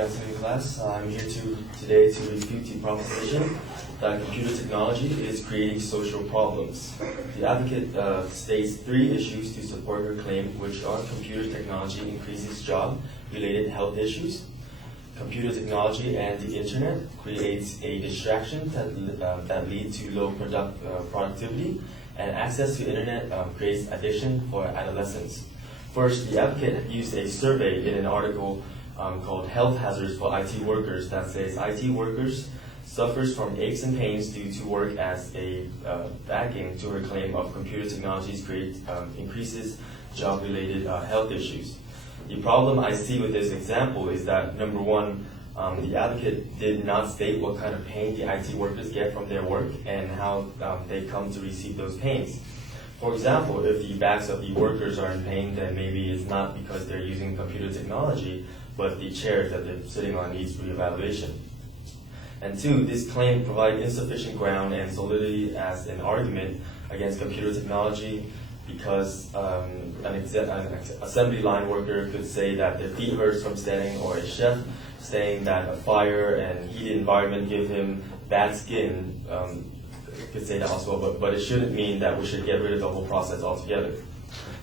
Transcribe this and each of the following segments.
afternoon, class. I'm here today to refute the proposition that computer technology is creating social problems. The advocate states three issues to support her claim, which are computer technology increases job-related health issues, computer technology and the internet creates a distraction that leads to low productivity, and access to internet creates addiction for adolescents. First, the advocate used a survey in an article called Health Hazards for IT Workers that says IT workers suffers from aches and pains due to work as a backing to her claim of computer technologies increases job-related health issues. The problem I see with this example is that, number one, the advocate did not state what kind of pain the IT workers get from their work and how they come to receive those pains. For example, if the backs of the workers are in pain, then maybe it's not because they're using computer technology, but the chairs that they're sitting on needs reevaluation. And two, this claim provides insufficient ground and solidity as an argument against computer technology because an assembly line worker could say that their feet hurts from standing, or a chef saying that a fire and heated environment give him bad skin. Could say that also, but it shouldn't mean that we should get rid of the whole process altogether.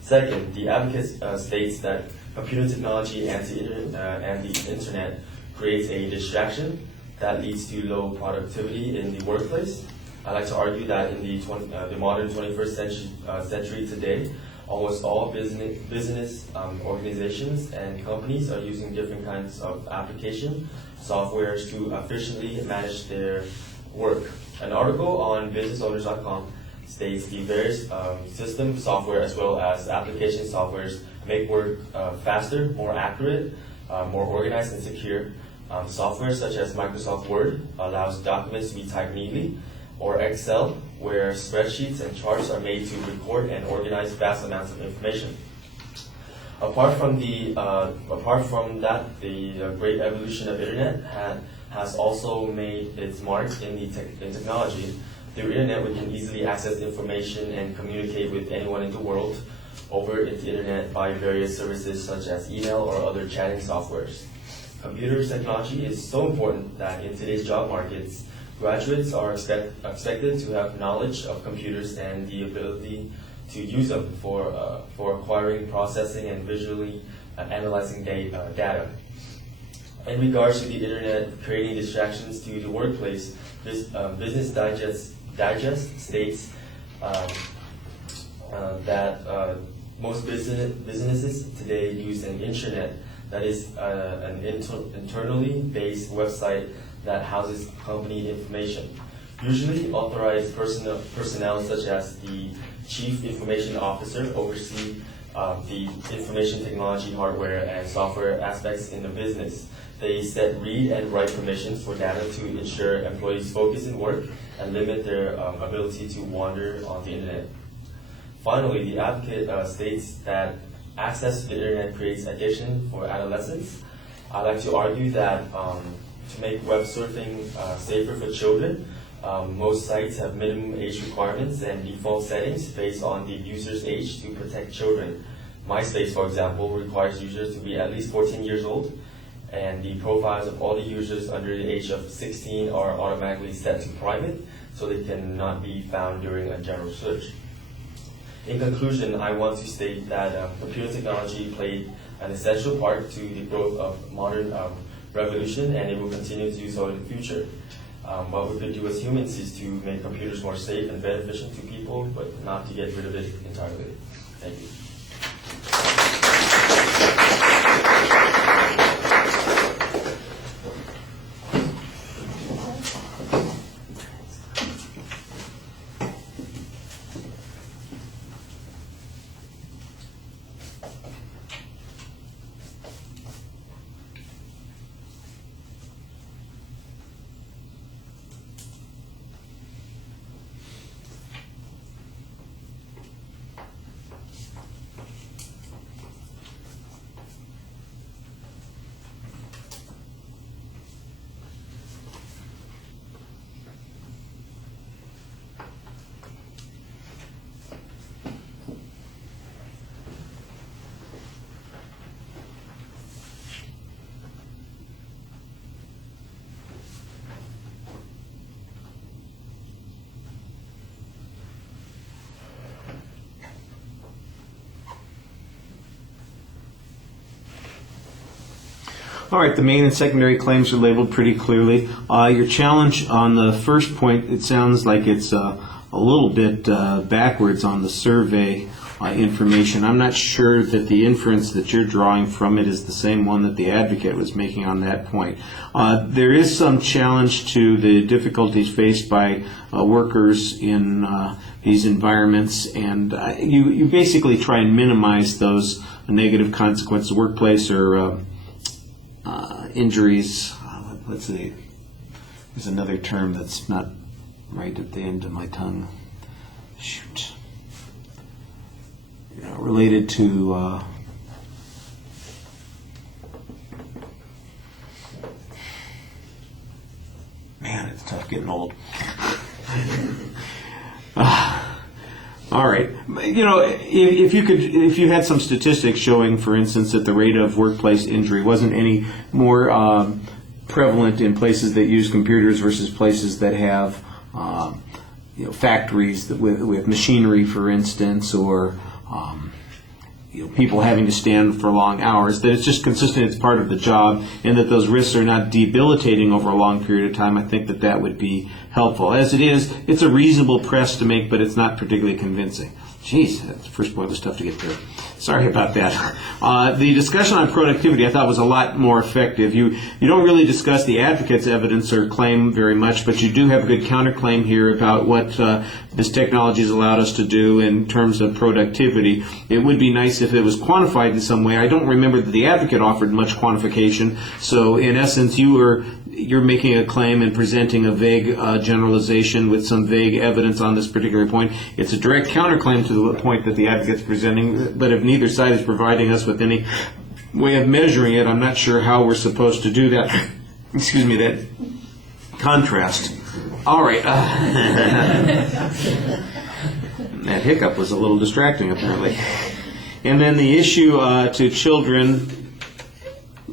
Second, the advocate states that computer technology and the internet creates a distraction that leads to low productivity in the workplace. I like to argue that in the modern 21st century today, almost all business organizations and companies are using different kinds of application softwares to efficiently manage their work. An article on businessowners.com states the various system software as well as application softwares make work faster, more accurate, more organized and secure. Software such as Microsoft Word allows documents to be typed neatly, or Excel, where spreadsheets and charts are made to record and organize vast amounts of information. Apart from that, the great evolution of internet has also made its mark in technology. Through internet, we can easily access information and communicate with anyone in the world over the internet by various services such as email or other chatting softwares. Computer technology is so important that in today's job markets, graduates are expected to have knowledge of computers and the ability to use them for acquiring, processing, and visually analyzing data. In regards to the internet creating distractions to the workplace, Business Digest states that most businesses today use an intranet, that is an internally based website that houses company information. Usually, authorized personnel such as the Chief Information Officer oversee the information technology, hardware, and software aspects in the business. They set read and write permissions for data to ensure employees focus in work and limit their ability to wander on the internet. Finally, the advocate states that access to the internet creates addiction for adolescents. I like to argue that to make web surfing safer for children, most sites have minimum age requirements and default settings based on the user's age to protect children. MySpace, for example, requires users to be at least 14 years old, and the profiles of all the users under the age of 16 are automatically set to private, so they cannot be found during a general search. In conclusion, I want to state that computer technology played an essential part to the growth of modern revolution, and it will continue to do so in the future. What we could do as humans is to make computers more safe and beneficial to people, but not to get rid of it entirely. Thank you. All right, the main and secondary claims are labeled pretty clearly. Your challenge on the first point, it sounds like it's a little bit backwards on the survey information. I'm not sure that the inference that you're drawing from it is the same one that the advocate was making on that point. There is some challenge to the difficulties faced by workers in these environments, and you basically try and minimize those negative consequences, workplace or injuries. Let's see, there's another term that's not right at the end of my tongue. Shoot. Related to man, it's tough getting old. All right, if you had some statistics showing, for instance, that the rate of workplace injury wasn't any more prevalent in places that use computers versus places that have factories with machinery, for instance, or people having to stand for long hours, that it's just consistent, it's part of the job, and that those risks are not debilitating over a long period of time, I think that would be helpful. As it is, it's a reasonable press to make, but it's not particularly convincing. Geez, that first point was tough to get through. Sorry about that. The discussion on productivity I thought was a lot more effective. You don't really discuss the advocate's evidence or claim very much, but you do have a good counterclaim here about what this technology has allowed us to do in terms of productivity. It would be nice if it was quantified in some way. I don't remember that the advocate offered much quantification, so in essence you're making a claim and presenting a vague generalization with some vague evidence on this particular point. It's a direct counterclaim to the point that the advocate's presenting, but if neither side is providing us with any way of measuring it, I'm not sure how we're supposed to do that. Excuse me, that contrast. All right. That hiccup was a little distracting, apparently. And then the issue to children,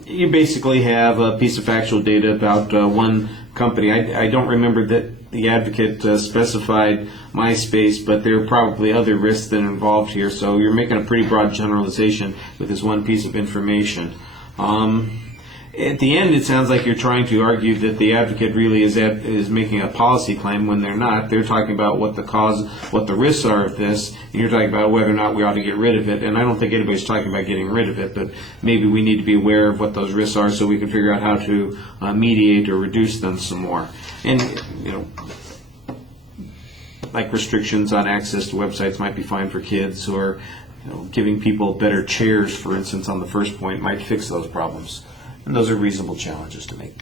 you basically have a piece of factual data about one company. I don't remember that the advocate specified MySpace, but there are probably other risks that are involved here, so you're making a pretty broad generalization with this one piece of information. At the end, it sounds like you're trying to argue that the advocate really is making a policy claim when they're not. They're talking about what the risks are of this, and you're talking about whether or not we ought to get rid of it. And I don't think anybody's talking about getting rid of it, but maybe we need to be aware of what those risks are so we can figure out how to mediate or reduce them some more. And like restrictions on access to websites might be fine for kids, or giving people better chairs, for instance, on the first point might fix those problems. And those are reasonable challenges to make.